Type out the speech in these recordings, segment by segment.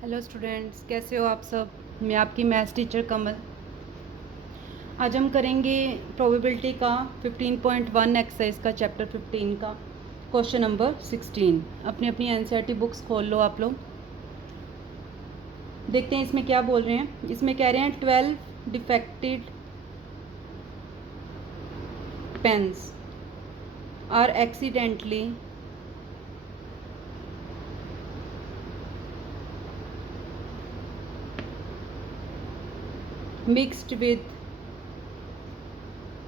Hello students, कैसे हो आप सब। मैं आपकी मैथ्स टीचर कमल। आज हम करेंगे प्रोबेबिलिटी का 15.1 एक्सरसाइज का चैप्टर 15 का क्वेश्चन नंबर 16। अपनी अपनी एनसीईआरटी बुक्स खोल लो आप लोग। देखते हैं इसमें क्या बोल रहे हैं। इसमें कह रहे हैं 12 defected pens are accidentally mixed with,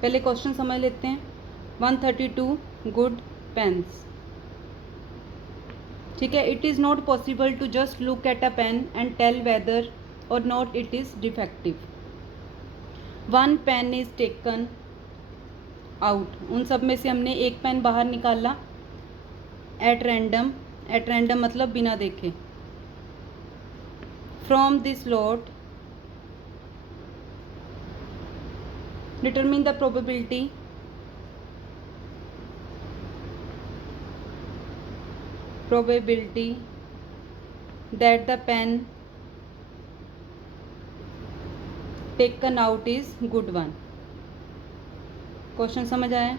पहले क्वेश्चन समझ लेते हैं। 132 गुड पेन्स। ठीक है। It is not possible to just look at a pen and tell whether or not it is defective. One pen is taken out, उन सब में से हमने एक पेन बाहर निकाला। एट रैंडम मतलब बिना देखे। From this lot determine the probability that the pen taken out is good one. Question समझ आया।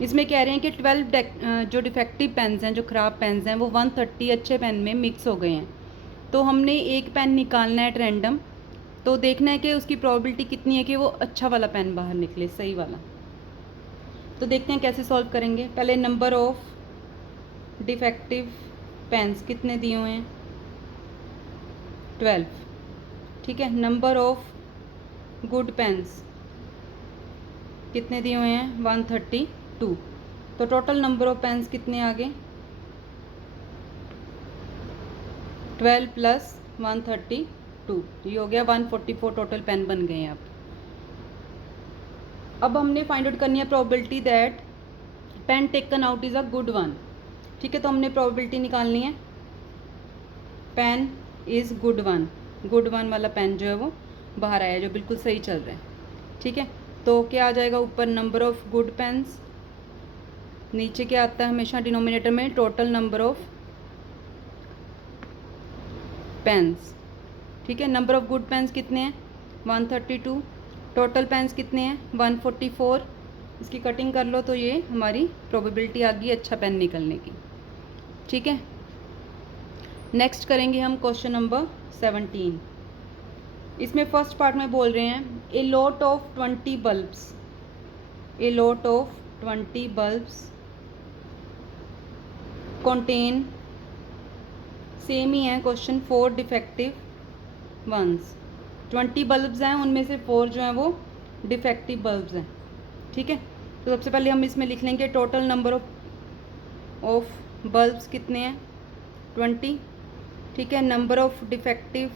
इसमें कह रहे हैं कि 12 जो डिफेक्टिव पेन्स हैं, जो ख़राब पेन्स हैं, वो 130 अच्छे पेन में मिक्स हो गए हैं। तो हमने एक पेन निकालना है एट रैंडम। तो देखना है कि उसकी प्रोबेबिलिटी कितनी है कि वो अच्छा वाला पेन बाहर निकले, सही वाला। तो देखते हैं कैसे सॉल्व करेंगे। पहले नंबर ऑफ डिफेक्टिव पेन्स कितने दिए हुए हैं, 12। ठीक है। नंबर ऑफ गुड पेन्स कितने दिए हुए हैं, 132। तो टोटल नंबर ऑफ पेन्स कितने आ गए, 12 प्लस 132, ये हो गया 144 टोटल पेन बन गए हैं। अब हमने फाइंड आउट करनी है probability that pain taken out is a good one. ठीक है। तो हमने प्रोबेबिलिटी निकालनी है, पेन इज़ गुड वन वाला पेन जो है वो बाहर आया, जो बिल्कुल सही चल रहा है। ठीक है। तो क्या आ जाएगा, ऊपर नंबर ऑफ गुड पेन्स, नीचे क्या आता है हमेशा डिनोमिनेटर में, टोटल नंबर ऑफ पेन्स। ठीक है। नंबर ऑफ गुड पेन्स कितने हैं, 132। टोटल पेन्स कितने हैं, 144। इसकी कटिंग कर लो तो ये हमारी प्रोबेबिलिटी आ गई अच्छा पेन निकलने की। ठीक है। नेक्स्ट करेंगे हम क्वेश्चन नंबर 17। इसमें फर्स्ट पार्ट में बोल रहे हैं a lot of 20 bulbs, a lot of 20 bulbs contain, same ही है क्वेश्चन, 4 डिफेक्टिव वंस। 20 बल्ब्स हैं, उनमें से 4 जो हैं वो डिफेक्टिव बल्ब्स हैं। ठीक है। तो सबसे पहले हम इसमें लिख लेंगे टोटल नंबर ऑफ बल्ब्स कितने हैं, 20। ठीक है। नंबर ऑफ डिफेक्टिव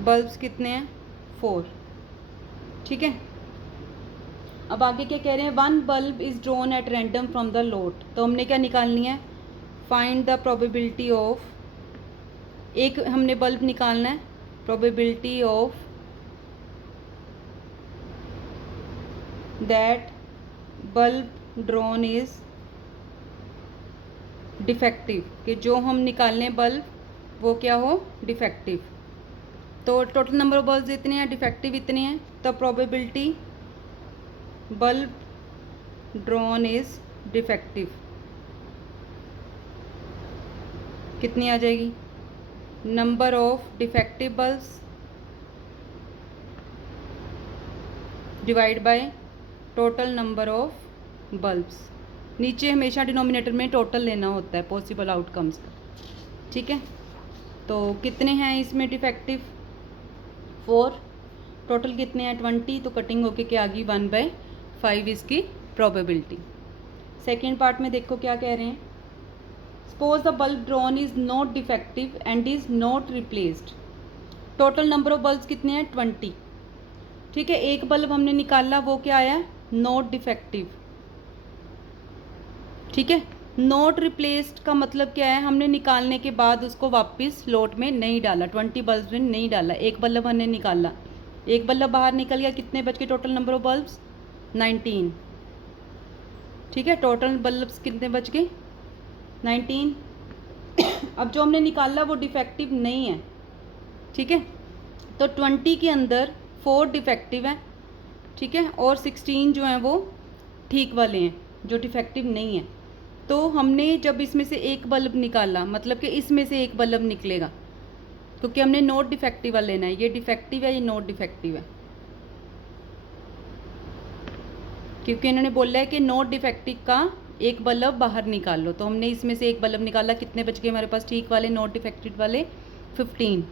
बल्ब्स कितने हैं, 4। ठीक है। अब आगे क्या कह रहे हैं, 1 bulb is drawn at random from the lot. तो हमने क्या निकालनी है, फाइंड द प्रोबेबिलिटी ऑफ, एक हमने बल्ब निकालना है, probability of that bulb drawn is defective, कि जो हम निकालने बल्ब वो क्या हो, डिफेक्टिव। तो टोटल नंबर ऑफ बल्ब इतने हैं, डिफेक्टिव इतने हैं, तो probability bulb drawn is defective कितनी आ जाएगी, number of defective bulbs divide by total number of bulbs. नीचे हमेशा डिनोमिनेटर में टोटल लेना होता है पॉसिबल आउटकम्स का। ठीक है। तो कितने हैं इसमें डिफेक्टिव, 4। टोटल कितने हैं, 20। तो कटिंग होके क्या आ गई, 1/5 इसकी प्रोबेबिलिटी। सेकेंड पार्ट में देखो क्या कह रहे हैं, suppose the bulb drawn is not defective and is not replaced. Total number of bulbs कितने हैं, 20। ठीक है। एक बल्ब हमने निकाला, वो क्या आया, नॉट डिफेक्टिव। ठीक है। नॉट रिप्लेस्ड का मतलब क्या है, हमने निकालने के बाद उसको वापस लोट में नहीं डाला, 20 बल्ब में नहीं डाला। एक बल्ब हमने निकाला, एक बल्ब बाहर निकल गया, कितने बच गए टोटल नंबर ऑफ बल्ब्स, 19। ठीक है। टोटल बल्ब्स कितने बच गए, 19। अब जो हमने निकाला वो डिफेक्टिव नहीं है, ठीक है। तो 20 के अंदर 4 डिफेक्टिव हैं, ठीक है, और 16 जो हैं वो ठीक वाले हैं, जो डिफेक्टिव नहीं है। तो हमने जब इसमें से एक बल्ब निकाला, मतलब कि इसमें से एक बल्ब निकलेगा, क्योंकि हमने नॉट डिफेक्टिव वाला लेना है। ये डिफेक्टिव है, ये नॉट डिफेक्टिव है, क्योंकि इन्होंने बोला है कि नॉट डिफेक्टिव का एक बल्ब बाहर निकाल लो। तो हमने इसमें से एक बल्ब निकाला, कितने बच गए हमारे पास ठीक वाले, नॉट डिफेक्टिव वाले 15,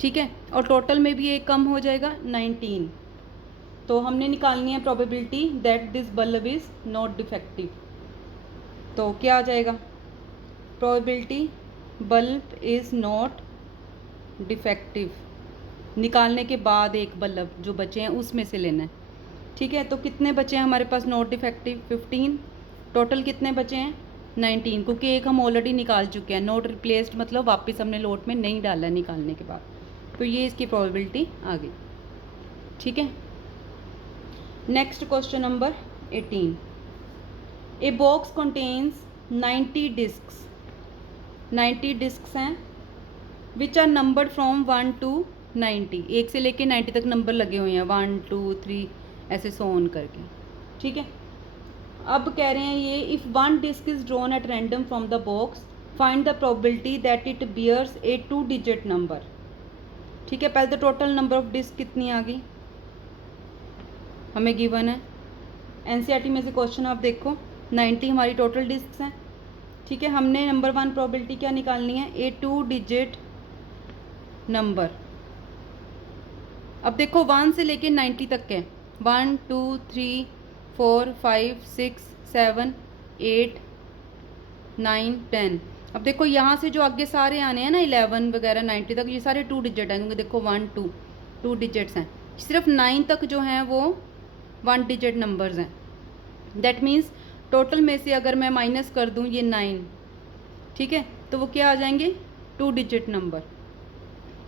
ठीक है। और टोटल में भी एक कम हो जाएगा 19। तो हमने निकालनी है probability that this bulb is not defective. तो क्या आ जाएगा, probability bulb is not defective, निकालने के बाद एक बल्ब जो बचे हैं उसमें से लेना है, ठीक है। तो कितने बचे हैं हमारे पास नॉट डिफेक्टिव, 15। टोटल कितने बचे हैं 19, क्योंकि एक हम ऑलरेडी निकाल चुके हैं। नॉट रिप्लेस्ड मतलब वापस हमने लोट में नहीं डाला है निकालने के बाद। तो ये इसकी प्रोबेबिलिटी आ गई, ठीक है। Next question number 18। A box contains 90 discs, 90 discs हैं which are numbered from 1 to 90, 1 से लेके 90 तक नंबर लगे हुए हैं, 1 2 3 ऐसे सो ऑन करके, ठीक है। अब कह रहे हैं ये, if one disc is drawn at random from the box, find the probability that it bears a 2 digit number, ठीक है। पहले तो टोटल नंबर ऑफ डिस्क कितनी आ गई हमें गिवन है। एनसीईआरटी में से क्वेश्चन आप देखो, 90 हमारी टोटल डिस्क हैं, ठीक है। हमने नंबर 1 प्रोबेबिलिटी क्या निकालनी है, ए 2 डिजिट नंबर। अब देखो 1 से लेके 90 तक है, 1 2 3 4 5 6 7 8 9 10। अब देखो यहाँ से जो आगे सारे आने हैं ना 11 वगैरह 90 तक, ये सारे 2 डिजिट हैं, क्योंकि देखो 1 2 डिजिट्स हैं। सिर्फ 9 तक जो हैं वो 1 डिजिट नंबर्स हैं। दैट मीन्स टोटल में से अगर मैं माइनस कर दूँ ये 9, ठीक है, तो वो क्या आ जाएंगे 2 डिजिट नंबर,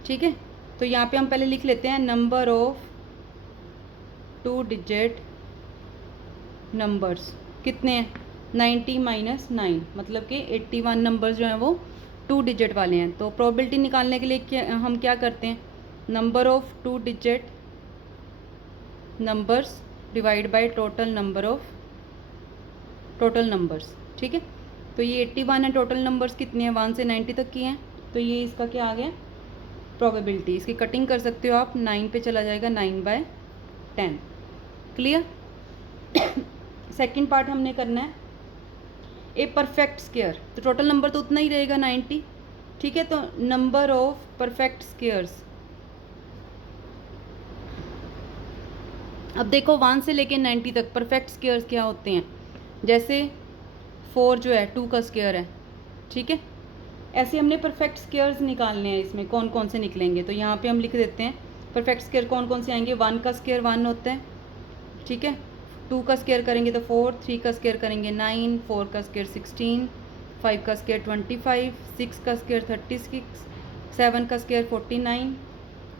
ठीक है। तो यहाँ पे हम पहले लिख लेते हैं नंबर ऑफ 2 डिजिट नंबर्स कितने हैं, 90 माइनस 9, मतलब कि 81 नंबर्स जो हैं वो 2 डिजिट वाले हैं। तो प्रोबेबिलिटी निकालने के लिए हम क्या करते हैं, number of 2 digit numbers divide by total number of total numbers, ठीक है। तो ये 81 है, टोटल नंबर्स कितने हैं 1 से 90 तक की हैं, तो ये इसका क्या आ गया प्रोबेबिलिटी। इसकी कटिंग कर सकते हो आप, 9 पे चला जाएगा 9/10, क्लियर। सेकंड पार्ट हमने करना है ए परफेक्ट स्क्वायर, तो टोटल नंबर तो उतना ही रहेगा 90, ठीक है। तो नंबर ऑफ परफेक्ट स्क्वायर्स, अब देखो 1 से लेके 90 तक परफेक्ट स्क्वायर्स क्या होते हैं, जैसे 4 जो है 2 का स्क्वायर है, ठीक है। ऐसे हमने परफेक्ट स्क्वायर्स निकालने हैं, इसमें कौन कौन से निकलेंगे, तो यहाँ पे हम लिख देते हैं परफेक्ट स्क्वायर कौन कौन से आएंगे। 1 का स्क्वायर 1 होता है, ठीक है। 2 का स्क्वायर करेंगे तो 4, 3 का स्क्वायर करेंगे 9, 4 का स्क्वायर 16, 5 का स्क्वायर 25, 6 का स्क्वायर 36, 7 का स्क्वायर 49,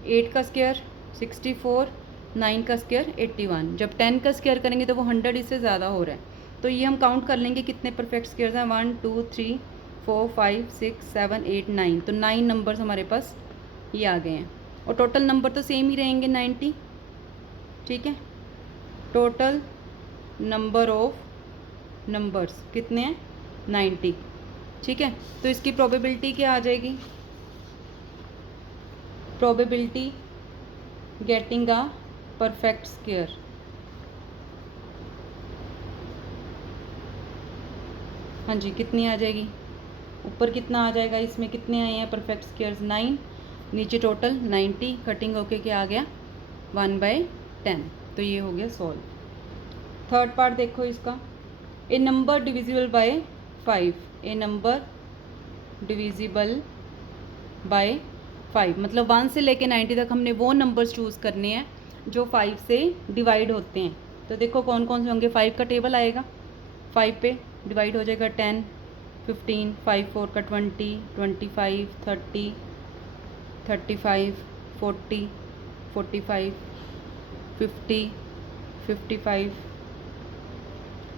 8 का स्क्वायर 64, 9 का स्क्वायर 81। जब 10 का स्क्वायर करेंगे तो वो 100 इससे ज़्यादा हो रहा है। तो ये हम काउंट कर लेंगे कितने परफेक्ट स्क्वायर्स हैं, 1 2 3 4 5 6 7 8 9। तो 9 नंबर्स हमारे पास ये आ गए हैं, और टोटल नंबर तो सेम ही रहेंगे 90, ठीक है। टोटल नंबर ऑफ नंबर्स कितने हैं 90, ठीक है। तो इसकी प्रोबेबिलिटी क्या आ जाएगी, probability getting a perfect square, हाँ जी, कितनी आ जाएगी, ऊपर कितना आ जाएगा, इसमें कितने आए हैं परफेक्ट स्क्वायर्स 9, नीचे टोटल 90, कटिंग होके क्या आ गया 1/10। तो ये हो गया सॉल्व। थर्ड पार्ट देखो इसका, a number divisible by 5, a number divisible by 5 मतलब 1 से लेके 90 तक हमने वो नंबर्स चूज़ करने हैं जो 5 से डिवाइड होते हैं। तो देखो कौन कौन से होंगे, 5 का टेबल आएगा, 5 पे डिवाइड हो जाएगा 10 15, 5 4 का 20 25 30 35 40 45 50 55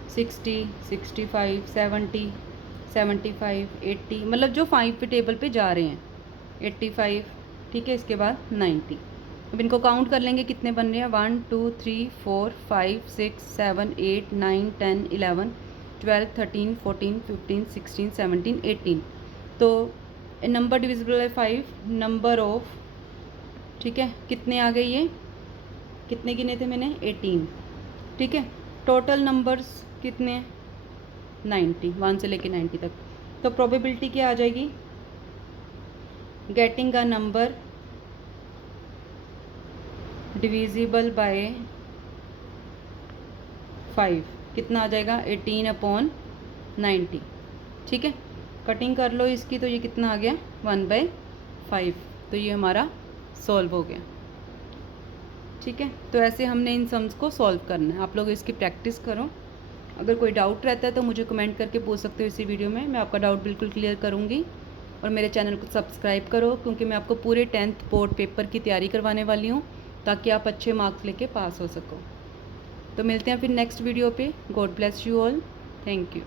60 65 70 75, 80, मतलब जो 5 पे टेबल पे जा रहे हैं, 85, ठीक है। इसके बाद 90। अब इनको काउंट कर लेंगे कितने बन रहे हैं, 1 2 3 4 5 6 7 8 9 10 11 12 13 14 15 16 17 18। तो नंबर डिविजिबल है 5, नंबर ऑफ, ठीक है, कितने आ गए ये, कितने गिने थे मैंने, 18, ठीक है। टोटल नंबर्स कितने हैं, 90, 1 से लेके 90 तक। तो प्रोबेबिलिटी क्या आ जाएगी, getting a number divisible by 5, कितना आ जाएगा, 18/90, ठीक है। कटिंग कर लो इसकी, तो ये कितना आ गया, 1/5। तो ये हमारा सॉल्व हो गया, ठीक है। तो ऐसे हमने इन सम्स को सॉल्व करना है। आप लोग इसकी प्रैक्टिस करो। अगर कोई डाउट रहता है तो मुझे कमेंट करके पूछ सकते हो इसी वीडियो में, मैं आपका डाउट बिल्कुल क्लियर करूँगी। और मेरे चैनल को सब्सक्राइब करो, क्योंकि मैं आपको पूरे 10th बोर्ड पेपर की तैयारी करवाने वाली हूँ, ताकि आप अच्छे मार्क्स लेके पास हो सको। तो मिलते हैं फिर नेक्स्ट वीडियो पे। God bless you all, thank you.